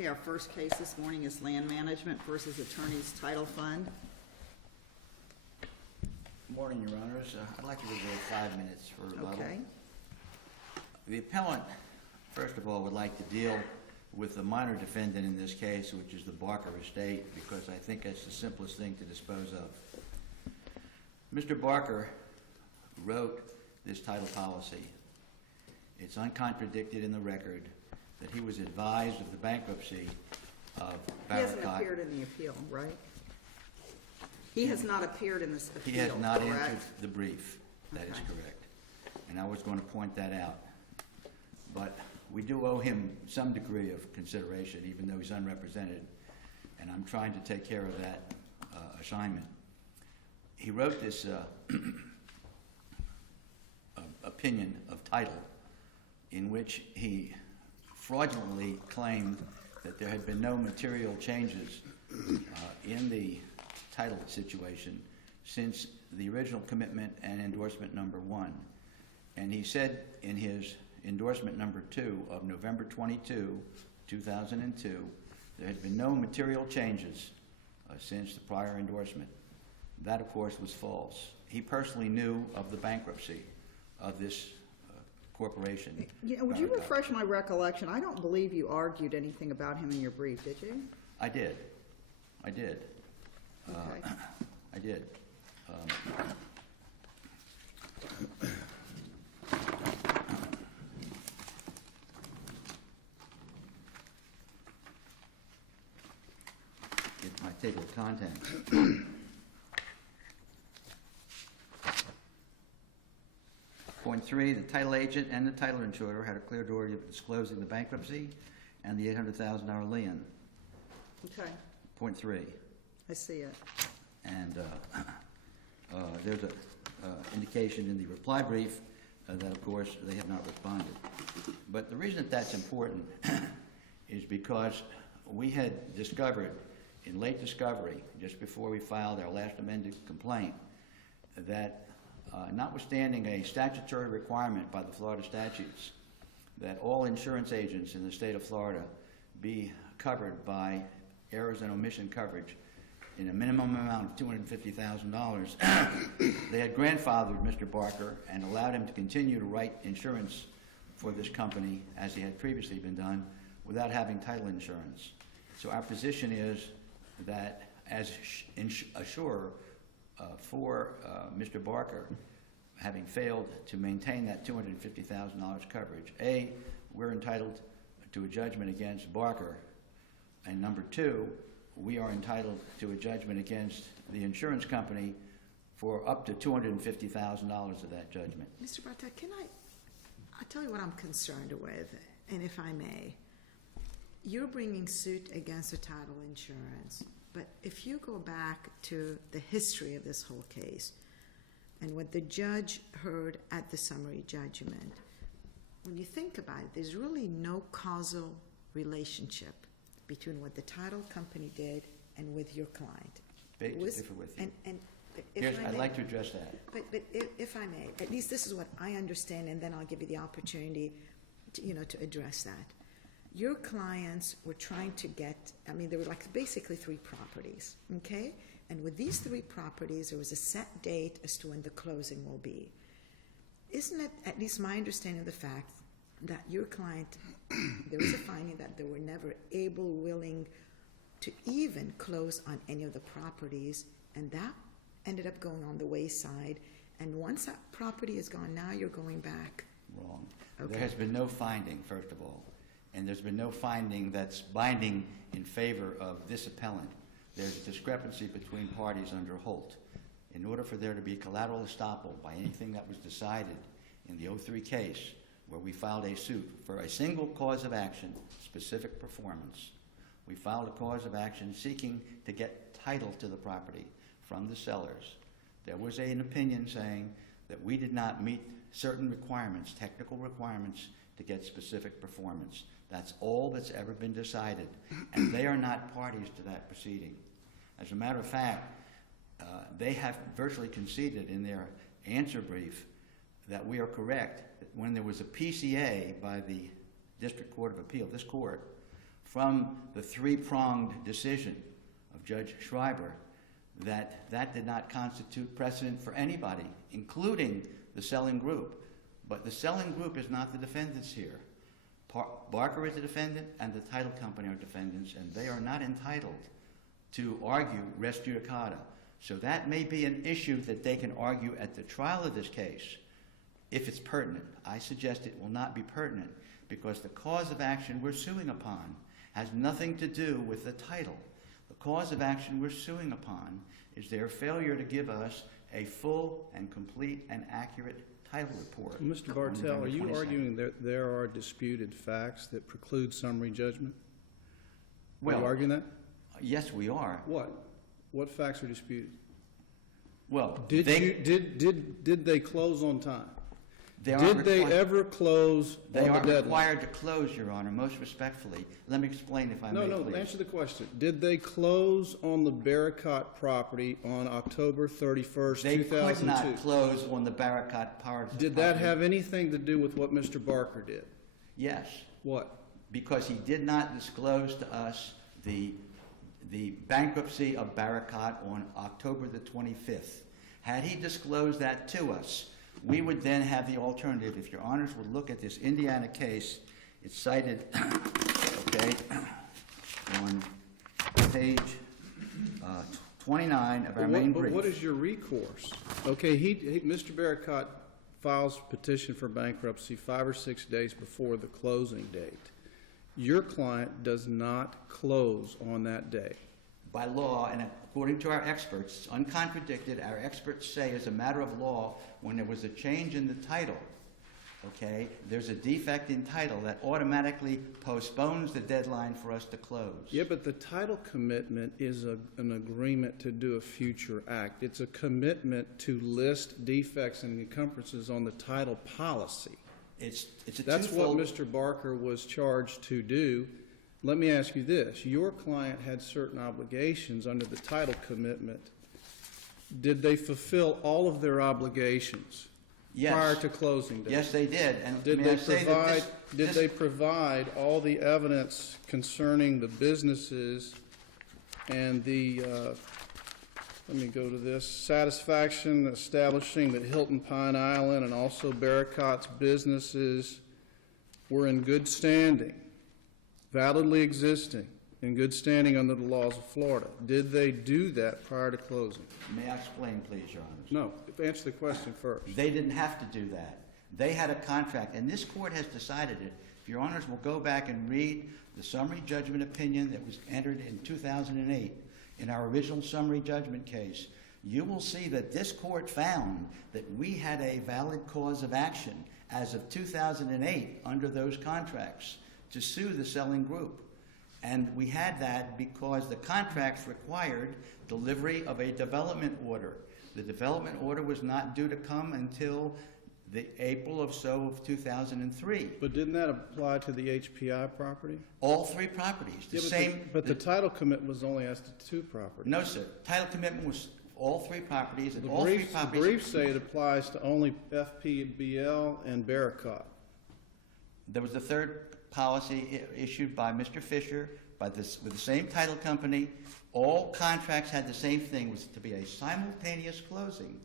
Okay, our first case this morning is Land Management versus Attorneys Title Fund. Good morning, Your Honors. I'd like to reserve 5 minutes for rebuttal. Okay. The appellant, first of all, would like to deal with the minor defendant in this case, which is the Barker estate, because I think that's the simplest thing to dispose of. Mr. Barker wrote this title policy. It's uncontradicted in the record that he was advised of the bankruptcy of Barakat. He hasn't appeared in the appeal, right? He has not appeared in this appeal, He has not correct? answered the brief. That is Okay. correct. And I was going to point that out. But we do owe him some degree of consideration, even though he's unrepresented, and I'm trying to take care of that assignment. He wrote this opinion of title in which he fraudulently claimed that there had been no material changes in the title situation since the original commitment and endorsement number 1. And he said in his endorsement number 2 of November 22, 2002, there had been no material changes since the prior endorsement. That, of course, was false. He personally knew of the bankruptcy of this corporation. Would you refresh my recollection? I don't believe you argued anything about him in your brief, did you? I did. Okay. I did. Get my table of contents. Point 3, the title agent and the title insurer had a clear authority of disclosing the bankruptcy and the $800,000 lien. Okay, Point 3. I see it. And there's an indication in the reply brief that, of course, they have not responded. But the reason that that's important is because we had discovered, in late discovery, just before we filed our last amended complaint, that notwithstanding a statutory requirement by the Florida statutes that all insurance agents in the state of Florida be covered by errors and omission coverage in a minimum amount of $250,000, they had grandfathered Mr. Barker and allowed him to continue to write insurance for this company as he had previously been done without having title insurance. So our position is that as assurer for Mr. Barker, having failed to maintain that $250,000 coverage, A, we're entitled to a judgment against Barker, and number 2, we are entitled to a judgment against the insurance company for up to $250,000 of that judgment. Mr. Bartek, I'll tell you what I'm concerned with, and if I may. You're bringing suit against the title insurance, but if you go back to the history of this whole case and what the judge heard at the summary judgment, when you think about it, there's really no causal relationship between what the title company did and with your client. Beg to differ with you. And Yes, if I I'd may, like to address that. But if I may, at least this is what I understand, and then I'll give you the opportunity to address that. Your clients were trying to get, there were like basically 3 properties, okay? And with these 3 properties, there was a set date as to when the closing will be. Isn't it at least my understanding of the fact that your client, there was a finding that they were never able, willing to even close on any of the properties, and that ended up going on the wayside. And once that property is gone, now you're going back. Wrong. Okay. There has been no finding, first of all, and there's been no finding that's binding in favor of this appellant. There's a discrepancy between parties under Holt. In order for there to be collateral estoppel by anything that was decided in the 03 case, where we filed a suit for a single cause of action, specific performance, we filed a cause of action seeking to get title to the property from the sellers. There was an opinion saying that we did not meet certain requirements, technical requirements, to get specific performance. That's all that's ever been decided, and they are not parties to that proceeding. As a matter of fact, they have virtually conceded in their answer brief that we are correct, that when there was a PCA by the District Court of Appeal, this court, from the three-pronged decision of Judge Schreiber that did not constitute precedent for anybody, including the selling group. But the selling group is not the defendants here. Barker is the defendant and the title company are defendants, and they are not entitled to argue res judicata. So that may be an issue that they can argue at the trial of this case if it's pertinent. I suggest it will not be pertinent because the cause of action we're suing upon has nothing to do with the title. The cause of action we're suing upon is their failure to give us a full and complete and accurate title report. Mr. Bartell, are you arguing that there are disputed facts that preclude summary judgment? Are you arguing that? Yes, we are. What? What facts are disputed? Well, Did they close on time? they Did they ever close on They the aren't deadline? required to close, Your Honor, most respectfully. Let me explain if I may, No, please. answer the question. Did they close on the Barricott property on October 31st, They 2002? could not close on the Barricott part. Did that have anything to do with what Mr. Barker did? Yes, What? because he did not disclose to us the bankruptcy of Barricott on October the 25th. Had he disclosed that to us, we would then have the alternative. If Your Honors would look at this Indiana case, it's cited, okay, on page 29 of our main brief. But what is your recourse? Okay, Mr. Barricott files petition for bankruptcy 5 or 6 days before the closing date. Your client does not close on that day. By law, and according to our experts, it's uncontradicted, our experts say as a matter of law, when there was a change in the title, okay, there's a defect in title that automatically postpones the deadline for us to close. Yeah, but the title commitment is an agreement to do a future act. It's a commitment to list defects and encumbrances on the title policy. It's a That's what twofold. Mr. Barker was charged to do. Let me ask you this. Your client had certain obligations under the title commitment. Did they fulfill all of their obligations Yes. prior to closing date? Yes, they did. And Did may they I say that this, provide all the evidence concerning the businesses and the, let me go to this, satisfaction establishing that Hilton Pine Island and also Barricott's businesses were in good standing, validly existing, in good standing under the laws of Florida? Did they do that prior to closing? may I explain, please, Your Honors? No. Answer the question first. They didn't have to do that. They had a contract, and this court has decided it. If Your Honors will go back and read the summary judgment opinion that was entered in 2008 in our original summary judgment case, you will see that this court found that we had a valid cause of action as of 2008 under those contracts to sue the selling group. And we had that because the contracts required delivery of a development order. The development order was not due to come until the April of 2003. But didn't that apply to the HPI property? All three properties, the Yeah, same. But the title commitment was only as to 2 properties. No, sir. Title commitment was all three properties, and The all three briefs, properties. the briefs say it applies to only FPBL and Barricott. There was a third policy issued by Mr. Fisher with the same title company. All contracts had the same thing, was to be a simultaneous closing.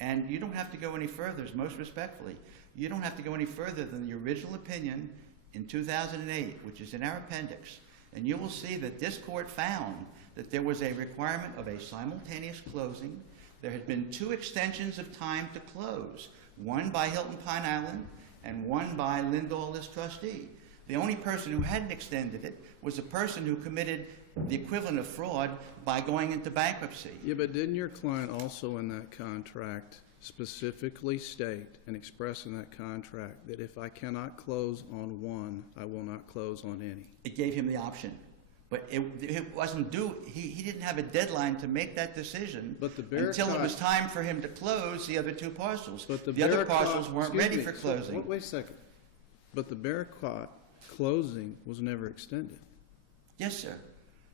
And you don't have to go any further, most respectfully. You don't have to go any further than the original opinion in 2008, which is in our appendix. And you will see that this court found that there was a requirement of a simultaneous closing. There had been 2 extensions of time to close, one by Hilton Pine Island and one by Lindahl as trustee. The only person who hadn't extended it was a person who committed the equivalent of fraud by going into bankruptcy. Yeah, but didn't your client also in that contract specifically state and express in that contract that if I cannot close on one, I will not close on any? It gave him the option. But it wasn't due. He didn't have a deadline to make that decision But the until it was Barricott- time for him to close the other 2 parcels. But The other Barricott- parcels weren't excuse ready me, for so- closing. Wait a second. But the Barricott closing was never extended. Yes, sir.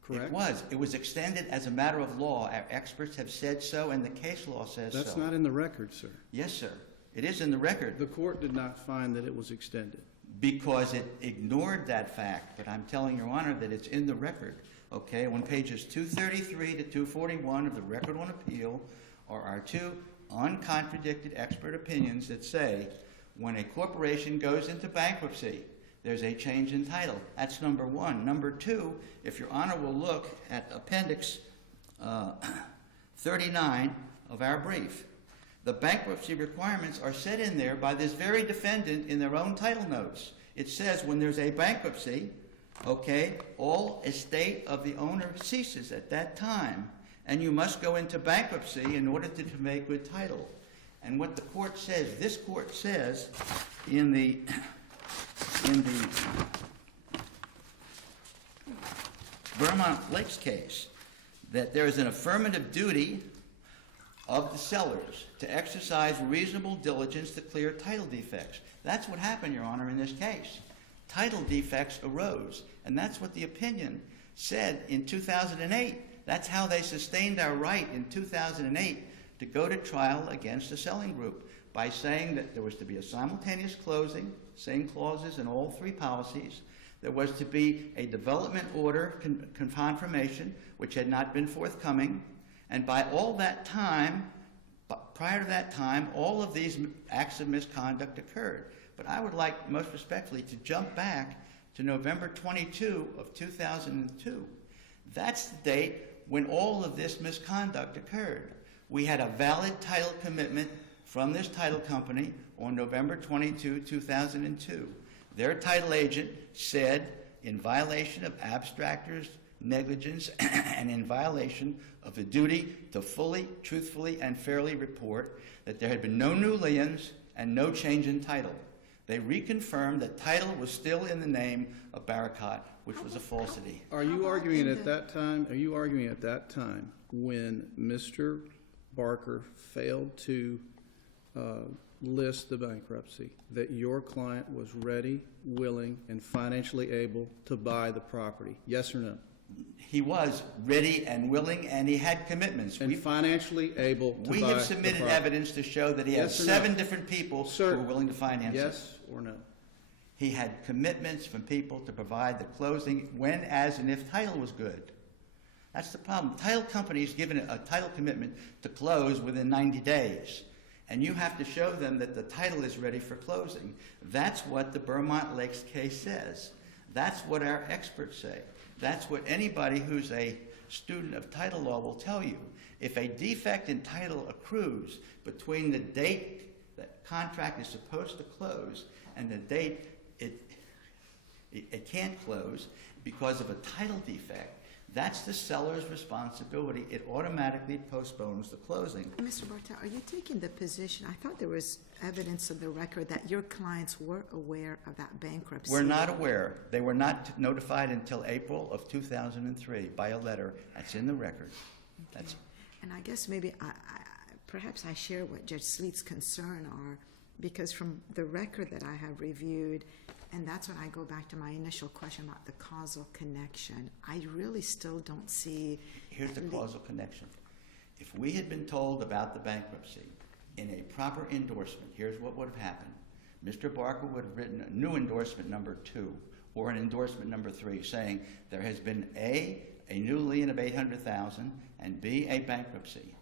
Correct? It was. It was extended as a matter of law. Our experts have said so, and the case law says so. That's not in the record, sir. Yes, sir. It is in the record. The court did not find that it was extended. because it ignored that fact. But I'm telling Your Honor that it's in the record, okay? On pages 233 to 241 of the Record on Appeal are our two uncontradicted expert opinions that say when a corporation goes into bankruptcy, there's a change in title. That's number one. Number two, if Your Honor will look at Appendix 39 of our brief, the bankruptcy requirements are set in there by this very defendant in their own title notes. It says when there's a bankruptcy, okay, all estate of the owner ceases at that time, and you must go into bankruptcy in order to convey good title. And what the court says, this court says in the Vermont Lakes case that there is an affirmative duty of the sellers to exercise reasonable diligence to clear title defects. That's what happened, Your Honor, in this case. Title defects arose, and that's what the opinion said in 2008. That's how they sustained our right in 2008 to go to trial against the selling group, by saying that there was to be a simultaneous closing, same clauses in all three policies. There was to be a development order confirmation, which had not been forthcoming. And by all that time, prior to that time, all of these acts of misconduct occurred. But I would like, most respectfully, to jump back to November 22 of 2002. That's the date when all of this misconduct occurred. We had a valid title commitment from this title company on November 22, 2002. Their title agent said, in violation of abstractors' negligence and in violation of the duty to fully, truthfully, and fairly report, that there had been no new liens and no change in title. They reconfirmed that title was still in the name of Barakat, which was a falsity. Are you arguing at that time, when Mr. Barker failed to list the bankruptcy, that your client was ready, willing, and financially able to buy the property? Yes or no? He was ready and willing, and he had commitments. And financially able to buy We the have submitted property. evidence to show that he Yes had or no? 7 different people Sir, who were willing to finance it. Yes or no? He had commitments from people to provide the closing when, as, and if title was good. That's the problem. Title companies given a title commitment to close within 90 days. And you have to show them that the title is ready for closing. That's what the Vermont Lakes case says. That's what our experts say. That's what anybody who's a student of title law will tell you. If a defect in title accrues between the date that contract is supposed to close and the date it can't close because of a title defect, that's the seller's responsibility. It automatically postpones the closing. Mr. Bartel, are you taking the position, I thought there was evidence of the record that your clients were aware of that bankruptcy? We're not aware. They were not notified until April of 2003 by a letter. That's in the record. Okay. And I guess maybe perhaps I share what Judge Sleet's concern are, because from the record that I have reviewed, and that's when I go back to my initial question about the causal connection, I really still don't see... Here's the causal connection. If we had been told about the bankruptcy in a proper endorsement, here's what would have happened. Mr. Barker would have written a new endorsement number 2 or an endorsement number 3 saying there has been A, a new lien of $800,000, and B, a bankruptcy.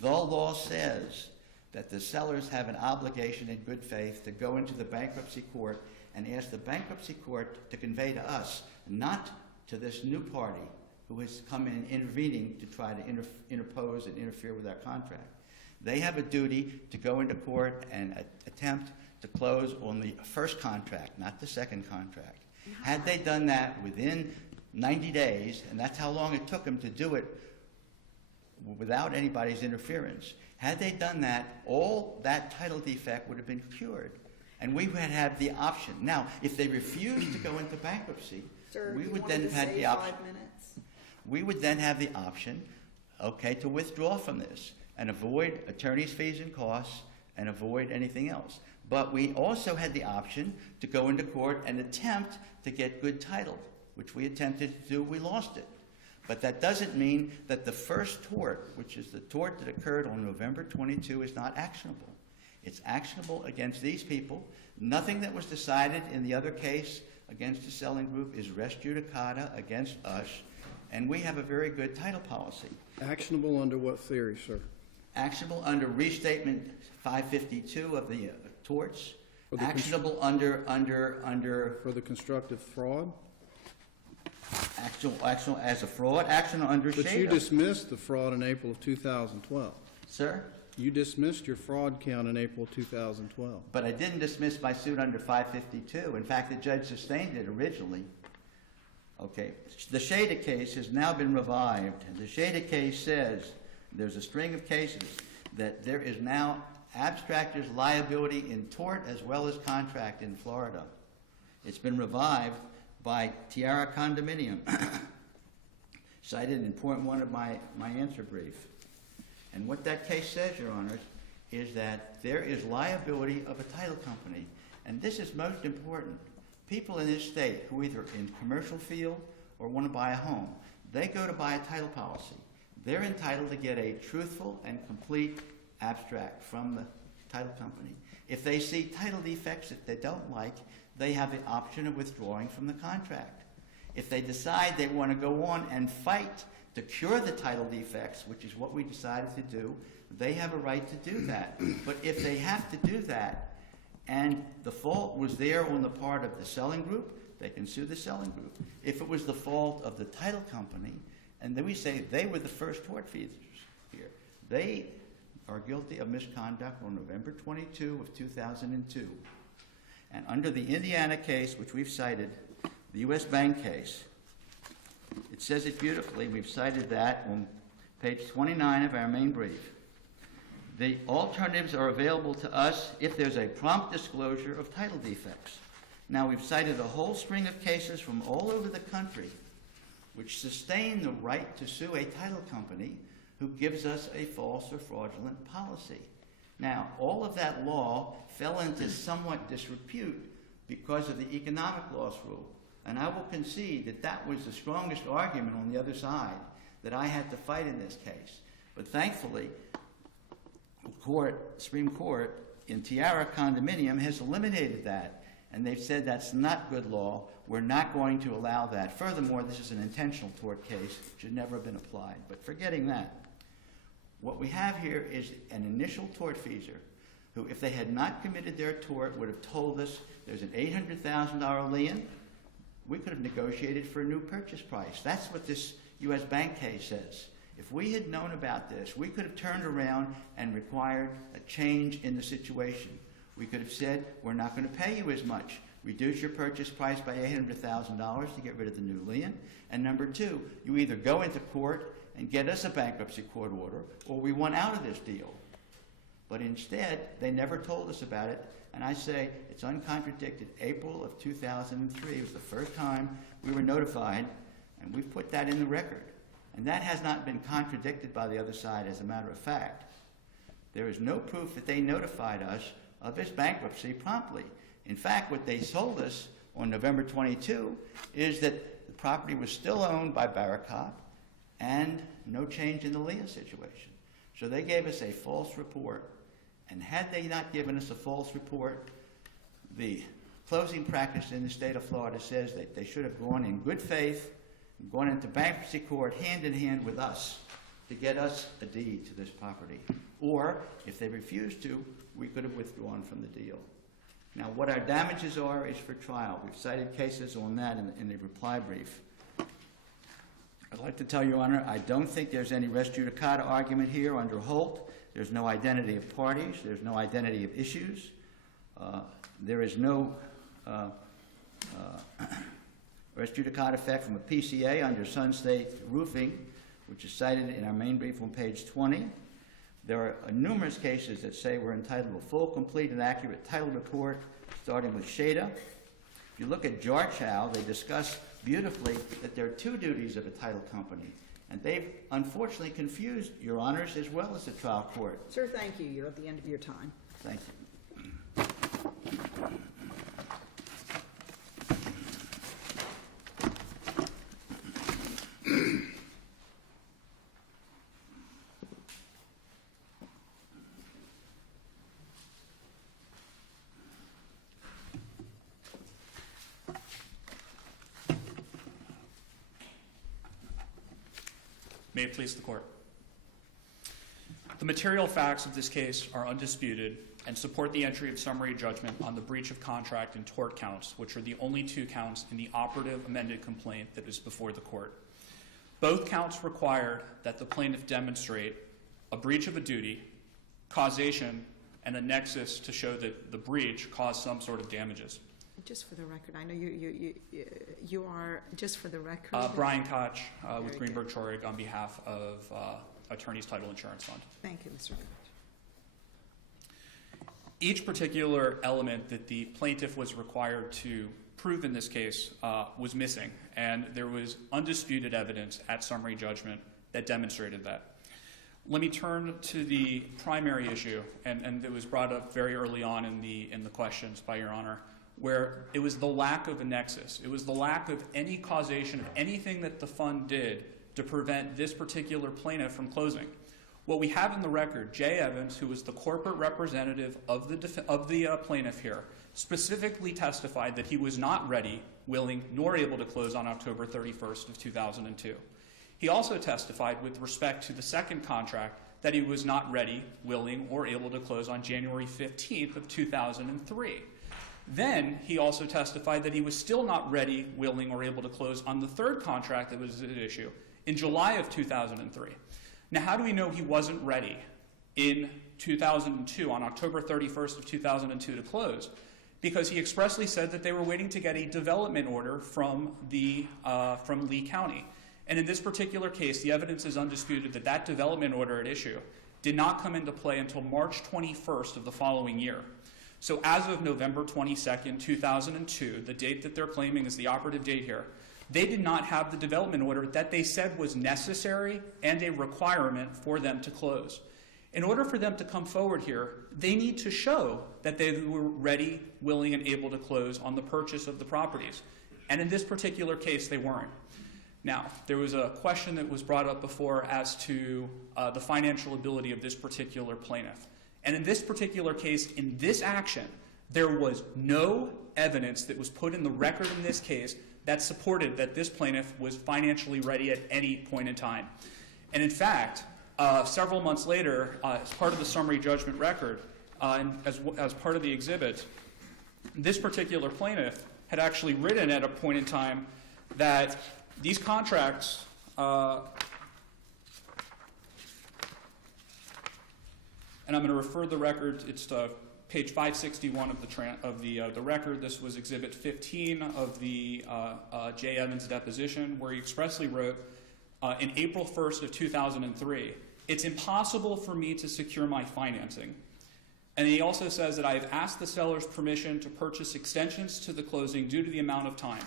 The law says that the sellers have an obligation in good faith to go into the bankruptcy court and ask the bankruptcy court to convey to us, not to this new party who has come in intervening to try to interpose and interfere with our contract. They have a duty to go into court and attempt to close on the first contract, not the second contract. Had they done that within 90 days, and that's how long it took them to do it without anybody's interference, had they done that, all that title defect would have been cured. And we would have the option. Now, if they refused to go into bankruptcy, we would then have had the option. We would then have the option, okay, to withdraw from this and avoid attorney's fees and costs and avoid anything else. But we also had the option to go into court and attempt to get good title, which we attempted to do. We lost it. But that doesn't mean that the first tort, which is the tort that occurred on November 22, is not actionable. It's actionable against these people. Nothing that was decided in the other case against the selling group is res judicata against us, and we have a very good title policy. Actionable under what theory, sir? Actionable under restatement 552 of the torts. For the Actionable under For the constructive fraud? actual as a fraud. Actionable under But you Shada. dismissed the fraud in April of 2012. Sir? You dismissed your fraud count in April of 2012. But I didn't dismiss my suit under 552. In fact, the judge sustained it originally. Okay. The Shada case has now been revived. And the Shada case says, there's a string of cases, that there is now abstractor's liability in tort as well as contract in Florida. It's been revived by Tiara Condominium, cited in point 1 of my answer brief. And what that case says, Your Honors, is that there is liability of a title company. And this is most important. People in this state who either in commercial field or want to buy a home, they go to buy a title policy. They're entitled to get a truthful and complete abstract from the title company. If they see title defects that they don't like, they have the option of withdrawing from the contract. If they decide they want to go on and fight to cure the title defects, which is what we decided to do, they have a right to do that. But if they have to do that, and the fault was there on the part of the selling group, they can sue the selling group. If it was the fault of the title company, and then we say they were the first tortfeasors here, they are guilty of misconduct on November 22 of 2002. And under the Indiana case, which we've cited, the U.S. Bank case, it says it beautifully. We've cited that on page 29 of our main brief. The alternatives are available to us if there's a prompt disclosure of title defects. Now, we've cited a whole string of cases from all over the country which sustain the right to sue a title company who gives us a false or fraudulent policy. Now, all of that law fell into somewhat disrepute because of the economic loss rule. And I will concede that that was the strongest argument on the other side that I had to fight in this case. But thankfully, Supreme Court in Tiara Condominium has eliminated that. And they've said that's not good law. We're not going to allow that. Furthermore, this is an intentional tort case. It should never have been applied. But forgetting that, what we have here is an initial tortfeasor who, if they had not committed their tort, would have told us there's an $800,000 lien. We could have negotiated for a new purchase price. That's what this U.S. Bank case says. If we had known about this, we could have turned around and required a change in the situation. We could have said, we're not going to pay you as much. Reduce your purchase price by $800,000 to get rid of the new lien. And number two, you either go into court and get us a bankruptcy court order, or we want out of this deal. But instead, they never told us about it. And I say it's uncontradicted. April of 2003 was the first time we were notified, and we've put that in the record. And that has not been contradicted by the other side, as a matter of fact. There is no proof that they notified us of this bankruptcy promptly. In fact, what they told us on November 22 is that the property was still owned by Barakat and no change in the lien situation. So they gave us a false report. And had they not given us a false report, the closing practice in the state of Florida says that they should have gone in good faith, gone into bankruptcy court hand in hand with us to get us a deed to this property. Or, if they refused to, we could have withdrawn from the deal. Now, what our damages are is for trial. We've cited cases on that in the reply brief. I'd like to tell you, Your Honor, I don't think there's any res judicata argument here under Holt. There's no identity of parties. There's no identity of issues. There is no res judicata effect from a PCA under Sun State Roofing, which is cited in our main brief on page 20. There are numerous cases that say we're entitled to a full, complete, and accurate title report, starting with Shada. If you look at Jarchow, they discuss beautifully that there are two duties of a title company. And they've unfortunately confused Your Honors as well as the trial court. Sir, thank you. You're at the end of your time. Thank you. May it please the Court. The material facts of this case are undisputed and support the entry of summary judgment on the breach of contract and tort counts, which are the only 2 counts in the operative amended complaint that is before the Court. Both counts required that the plaintiff demonstrate a breach of a duty, causation, and a nexus to show that the breach caused some sort of damages. Just for the record, I know you are, just for the record. Brian Koch with Very Greenberg Traurig on behalf of Attorneys Title Insurance Fund. Thank you, Mr. Koch. Each particular element that the plaintiff was required to prove in this case was missing, and there was undisputed evidence at summary judgment that demonstrated that. Let me turn to the primary issue, and it was brought up very early on in the questions by Your Honor, where it was the lack of a nexus. It was the lack of any causation of anything that the fund did to prevent this particular plaintiff from closing. What we have in the record, Jay Evans, who was the corporate representative of the plaintiff here, specifically testified that he was not ready, willing, nor able to close on October 31st of 2002. He also testified with respect to the second contract that he was not ready, willing, or able to close on January 15th of 2003. Then he also testified that he was still not ready, willing, or able to close on the third contract that was at issue in July of 2003. Now, how do we know he wasn't ready in 2002, on October 31st of 2002 to close? Because he expressly said that they were waiting to get a development order from Lee County. And in this particular case, the evidence is undisputed that that development order at issue did not come into play until March 21st of the following year. So as of November 22nd, 2002, the date that they're claiming is the operative date here, they did not have the development order that they said was necessary and a requirement for them to close. In order for them to come forward here, they need to show that they were ready, willing, and able to close on the purchase of the properties. And in this particular case, they weren't. Now, there was a question that was brought up before as to the financial ability of this particular plaintiff. And in this particular case, in this action, there was no evidence that was put in the record in this case that supported that this plaintiff was financially ready at any point in time. And in fact, several months later, as part of the summary judgment record, and as part of the exhibit, this particular plaintiff had actually written at a point in time that these contracts, and I'm going to refer the record, it's to page 561 of the record. This was Exhibit 15 of the Jay Evans deposition, where he expressly wrote, in April 1st of 2003, it's impossible for me to secure my financing. And he also says that I have asked the seller's permission to purchase extensions to the closing due to the amount of time.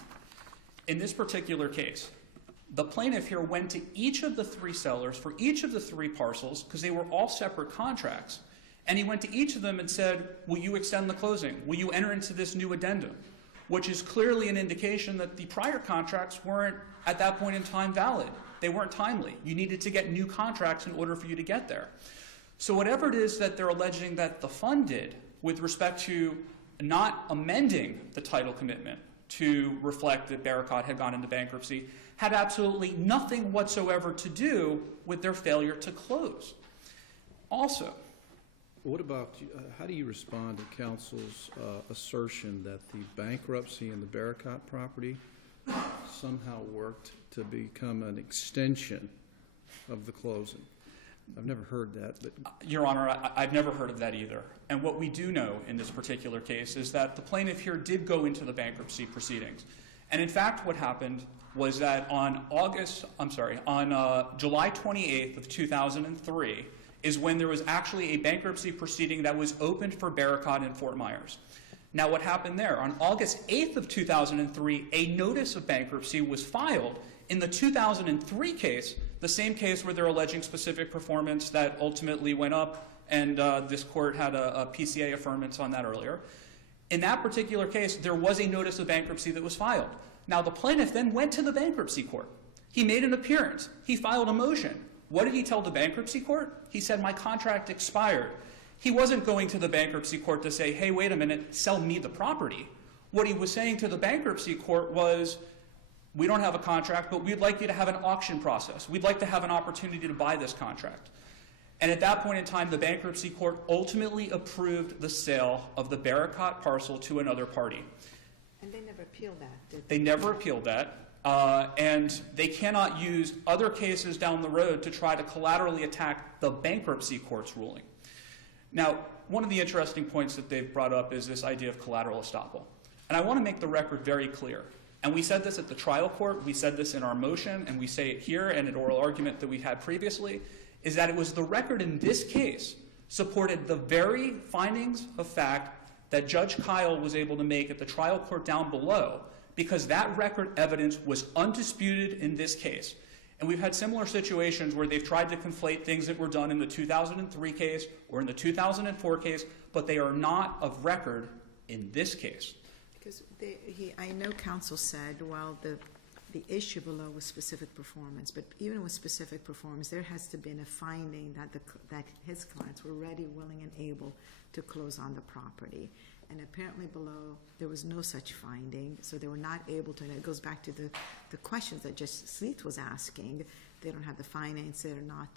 In this particular case, the plaintiff here went to each of the 3 sellers for each of the 3 parcels, because they were all separate contracts, and he went to each of them and said, will you extend the closing? Will you enter into this new addendum? Which is clearly an indication that the prior contracts weren't, at that point in time, valid. They weren't timely. You needed to get new contracts in order for you to get there. So whatever it is that they're alleging that the fund did with respect to not amending the title commitment to reflect that Barricade had gone into bankruptcy had absolutely nothing whatsoever to do with their failure to close. Also, What about, how do you respond to counsel's assertion that the bankruptcy in the Barricade property somehow worked to become an extension of the closing? I've never heard that. But Your Honor, I've never heard of that either. And what we do know in this particular case is that the plaintiff here did go into the bankruptcy proceedings. And in fact, what happened was that on July 28th of 2003 is when there was actually a bankruptcy proceeding that was opened for Barricade in Fort Myers. Now, what happened there? On August 8th of 2003, a notice of bankruptcy was filed in the 2003 case, the same case where they're alleging specific performance that ultimately went up, and this court had a PCA affirmance on that earlier. In that particular case, there was a notice of bankruptcy that was filed. Now, the plaintiff then went to the bankruptcy court. He made an appearance. He filed a motion. What did he tell the bankruptcy court? He said, my contract expired. He wasn't going to the bankruptcy court to say, hey, wait a minute, sell me the property. What he was saying to the bankruptcy court was, we don't have a contract, but we'd like you to have an auction process. We'd like to have an opportunity to buy this contract. And at that point in time, the bankruptcy court ultimately approved the sale of the Barricott parcel to another party. And they never appealed that, did They never appealed that, and they cannot use other cases down the road to try to collaterally attack the bankruptcy court's ruling. Now, one of the interesting points that they've brought up is this idea of collateral estoppel. And I want to make the record very clear. And we said this at the trial court, we said this in our motion, and we say it here and an oral argument that we had previously, is that it was the record in this case supported the very findings of fact that Judge Kyle was able to make at the trial court down below, because that record evidence was undisputed in this case. And we've had similar situations where they've tried to conflate things that were done in the 2003 case or in the 2004 case, but they are not of record in this case. Because I know counsel said, well, the issue below was specific performance, but even with specific performance, there has to be a finding that his clients were ready, willing, and able to close on the property. And apparently below, there was no such finding, so they were not able to, and it goes back to the questions that Justice Sleeth was asking. They don't have the finance, they're not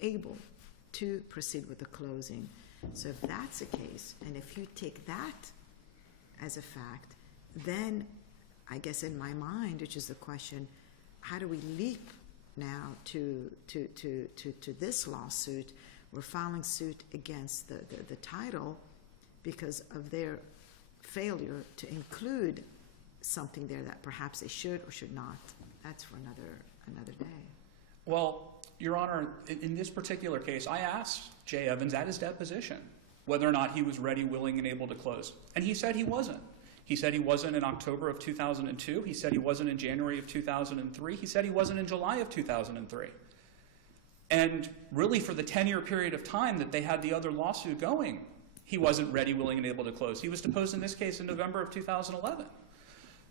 able to proceed with the closing. So if that's the case, and if you take that as a fact, then I guess in my mind, which is the question, how do we leap now to this lawsuit? We're filing suit against the title because of their failure to include something there that perhaps they should or should not. That's for another day. Well, Your Honor, in this particular case, I asked Jay Evans at his deposition whether or not he was ready, willing, and able to close. And he said he wasn't. He said he wasn't in October of 2002. He said he wasn't in January of 2003. He said he wasn't in July of 2003. And really for the 10-year period of time that they had the other lawsuit going, he wasn't ready, willing, and able to close. He was deposed in this case in November of 2011.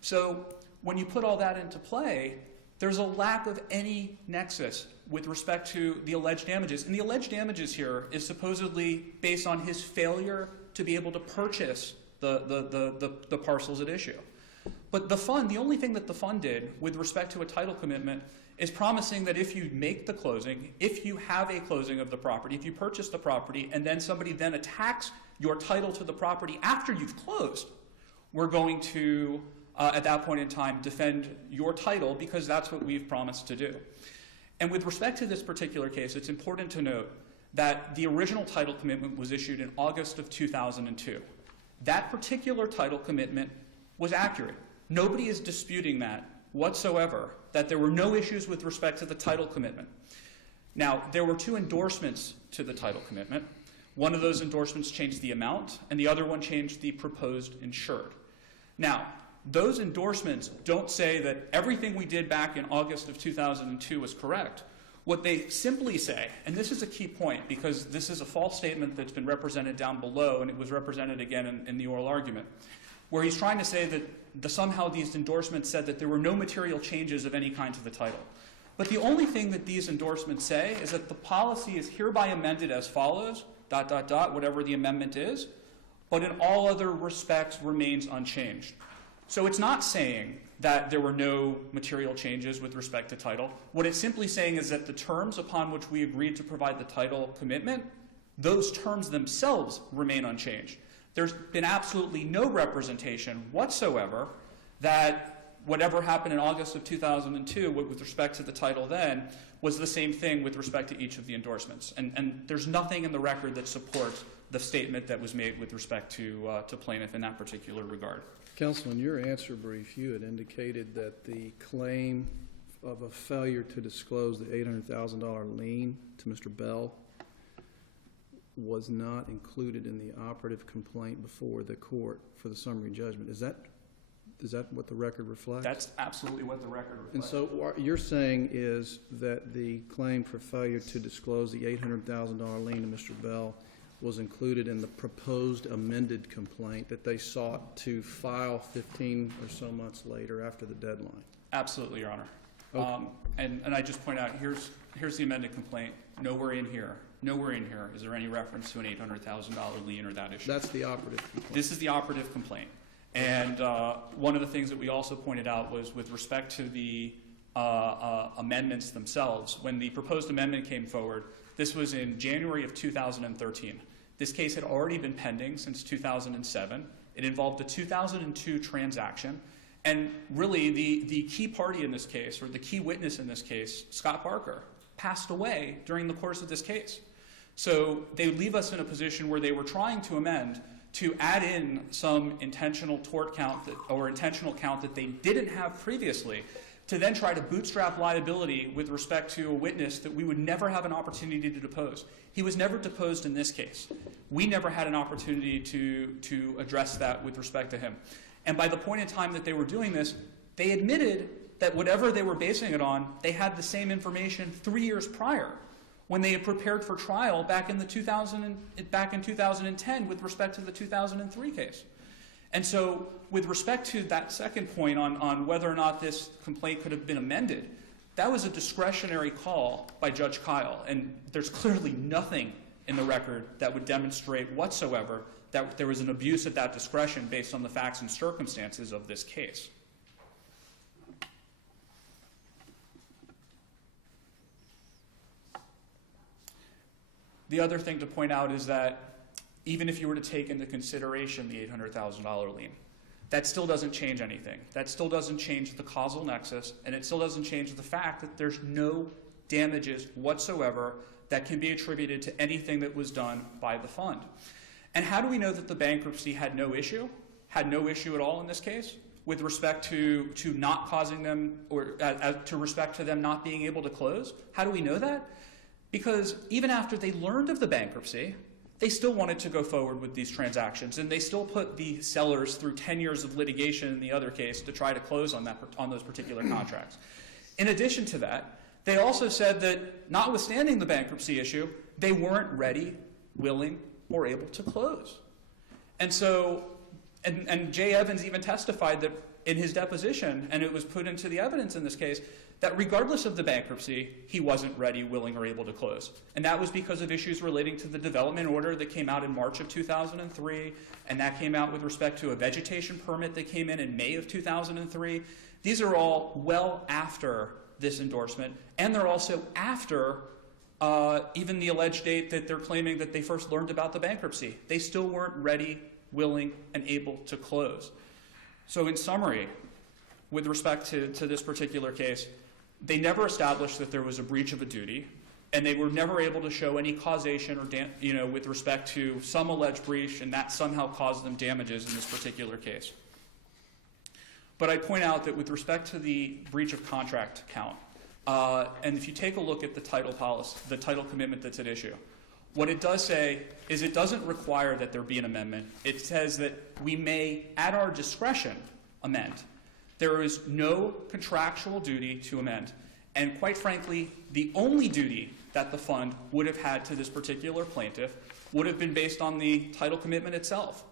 So when you put all that into play, there's a lack of any nexus with respect to the alleged damages. And the alleged damages here is supposedly based on his failure to be able to purchase the parcels at issue. But the only thing that the fund did with respect to a title commitment is promising that if you make the closing, if you have a closing of the property, if you purchase the property, and then somebody then attacks your title to the property after you've closed, we're going to, at that point in time, defend your title because that's what we've promised to do. And with respect to this particular case, it's important to note that the original title commitment was issued in August of 2002. That particular title commitment was accurate. Nobody is disputing that whatsoever, that there were no issues with respect to the title commitment. Now, there were two endorsements to the title commitment. One of those endorsements changed the amount, and the other one changed the proposed insured. Now, those endorsements don't say that everything we did back in August of 2002 was correct. What they simply say, and this is a key point because this is a false statement that's been represented down below, and it was represented again in the oral argument, where he's trying to say that somehow these endorsements said that there were no material changes of any kind to the title. But the only thing that these endorsements say is that the policy is hereby amended as follows, ... whatever the amendment is, but in all other respects remains unchanged. So it's not saying that there were no material changes with respect to title. What it's simply saying is that the terms upon which we agreed to provide the title commitment, those terms themselves remain unchanged. There's been absolutely no representation whatsoever that whatever happened in August of 2002 with respect to the title then was the same thing with respect to each of the endorsements. And there's nothing in the record that supports the statement that was made with respect to plaintiff in that particular regard. Counsel, in your answer brief, you had indicated that the claim of a failure to disclose the $800,000 lien to Mr. Bell was not included in the operative complaint before the court for the summary judgment. Is that what the record reflects? That's absolutely what the record reflects. And so what you're saying is that the claim for failure to disclose the $800,000 lien to Mr. Bell was included in the proposed amended complaint that they sought to file 15 or so months later after the deadline? Absolutely, Your Honor. Okay. And I just point out, here's the amended complaint. Nowhere in here is there any reference to an $800,000 lien or that issue. That's the operative complaint. This is the operative complaint. And one of the things that we also pointed out was with respect to the amendments themselves. When the proposed amendment came forward, this was in January of 2013. This case had already been pending since 2007. It involved a 2002 transaction. And really, the key party in this case, or the key witness in this case, Scott Parker, passed away during the course of this case. So they would leave us in a position where they were trying to amend to add in some intentional tort count or intentional count that they didn't have previously, to then try to bootstrap liability with respect to a witness that we would never have an opportunity to depose. He was never deposed in this case. We never had an opportunity to address that with respect to him. And by the point in time that they were doing this, they admitted that whatever they were basing it on, they had the same information 3 years prior, when they had prepared for trial back in 2010 with respect to the 2003 case. And so with respect to that second point on whether or not this complaint could have been amended, that was a discretionary call by Judge Kyle. And there's clearly nothing in the record that would demonstrate whatsoever that there was an abuse of that discretion based on the facts and circumstances of this case. The other thing to point out is that even if you were to take into consideration the $800,000 lien, that still doesn't change anything. That still doesn't change the causal nexus, and it still doesn't change the fact that there's no damages whatsoever that can be attributed to anything that was done by the fund. And how do we know that the bankruptcy had no issue at all in this case, with respect to not causing them, or to respect to them not being able to close? How do we know that? Because even after they learned of the bankruptcy, they still wanted to go forward with these transactions, and they still put the sellers through 10 years of litigation in the other case to try to close on those particular contracts. In addition to that, they also said that notwithstanding the bankruptcy issue, they weren't ready, willing, or able to close. And so, and Jay Evans even testified that in his deposition, and it was put into the evidence in this case, that regardless of the bankruptcy, he wasn't ready, willing, or able to close. And that was because of issues relating to the development order that came out in March of 2003, and that came out with respect to a vegetation permit that came in May of 2003. These are all well after this endorsement, and they're also after even the alleged date that they're claiming that they first learned about the bankruptcy. They still weren't ready, willing, and able to close. So in summary, with respect to this particular case, they never established that there was a breach of a duty, and they were never able to show any causation or with respect to some alleged breach, and that somehow caused them damages in this particular case. But I point out that with respect to the breach of contract count, and if you take a look at the title policy, the title commitment that's at issue, what it does say is it doesn't require that there be an amendment. It says that we may, at our discretion, amend. There is no contractual duty to amend. And quite frankly, the only duty that the fund would have had to this particular plaintiff would have been based on the title commitment itself.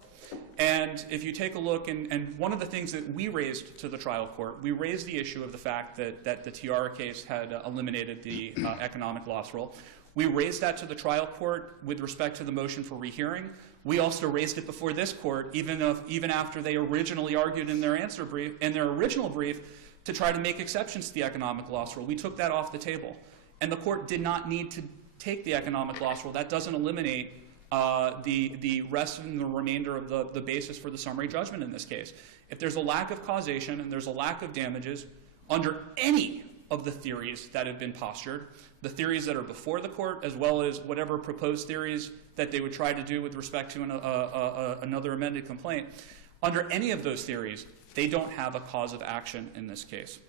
And if you take a look, and one of the things that we raised to the trial court, we raised the issue of the fact that the Tiara case had eliminated the economic loss rule. We raised that to the trial court with respect to the motion for rehearing. We also raised it before this court, even after they originally argued in their original brief, to try to make exceptions to the economic loss rule. We took that off the table, and the court did not need to take the economic loss rule. That doesn't eliminate the rest and the remainder of the basis for the summary judgment in this case. If there's a lack of causation and there's a lack of damages under any of the theories that have been postured, the theories that are before the court, as well as whatever proposed theories that they would try to do with respect to another amended complaint, under any of those theories, they don't have a cause of action in this case.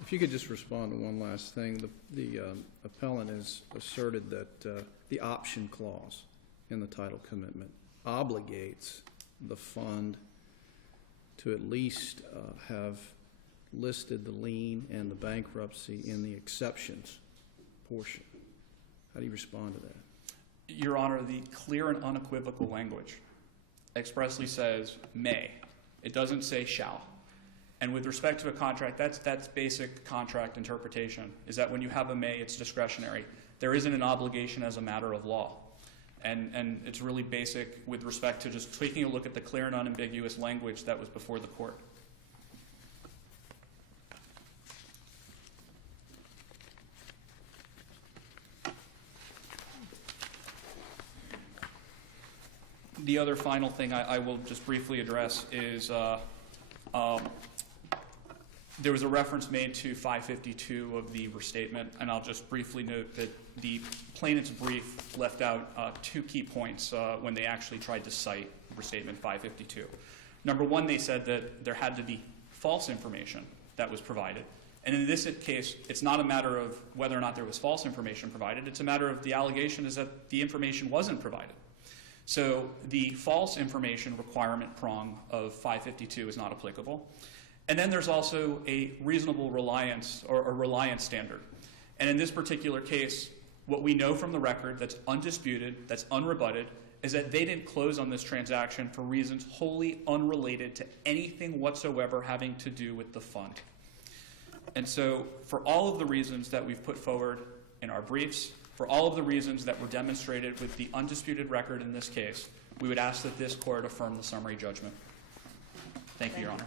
If you could just respond to one last thing. The appellant has asserted that the option clause in the title commitment obligates the fund to at least have listed the lien and the bankruptcy in the exceptions portion. How do you respond to that? Your Honor, the clear and unequivocal language expressly says may. It doesn't say shall. And with respect to a contract, that's basic contract interpretation, is that when you have a may, it's discretionary. There isn't an obligation as a matter of law. And it's really basic with respect to just taking a look at the clear and unambiguous language that was before the court. The other final thing I will just briefly address is there was a reference made to 552 of the restatement, and I'll just briefly note that the plaintiff's brief left out two key points when they actually tried to cite restatement 552. Number one, they said that there had to be false information that was provided. And in this case, it's not a matter of whether or not there was false information provided. It's a matter of the allegation is that the information wasn't provided. So the false information requirement prong of 552 is not applicable. And then there's also a reasonable reliance or a reliance standard. And in this particular case, what we know from the record that's undisputed, that's unrebutted, is that they didn't close on this transaction for reasons wholly unrelated to anything whatsoever having to do with the fund. And so for all of the reasons that we've put forward in our briefs, for all of the reasons that were demonstrated with the undisputed record in this case, we would ask that this court affirm the summary judgment. Thank you, Your Honors.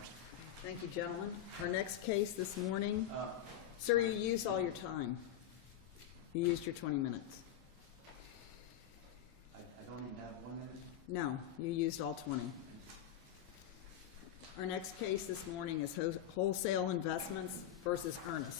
Thank you, gentlemen. Our next case this morning, sir, you used all your time. You used your 20 minutes. I don't even have 1 minute? No, you used all 20. Our next case this morning is Wholesale Investments versus Ernest.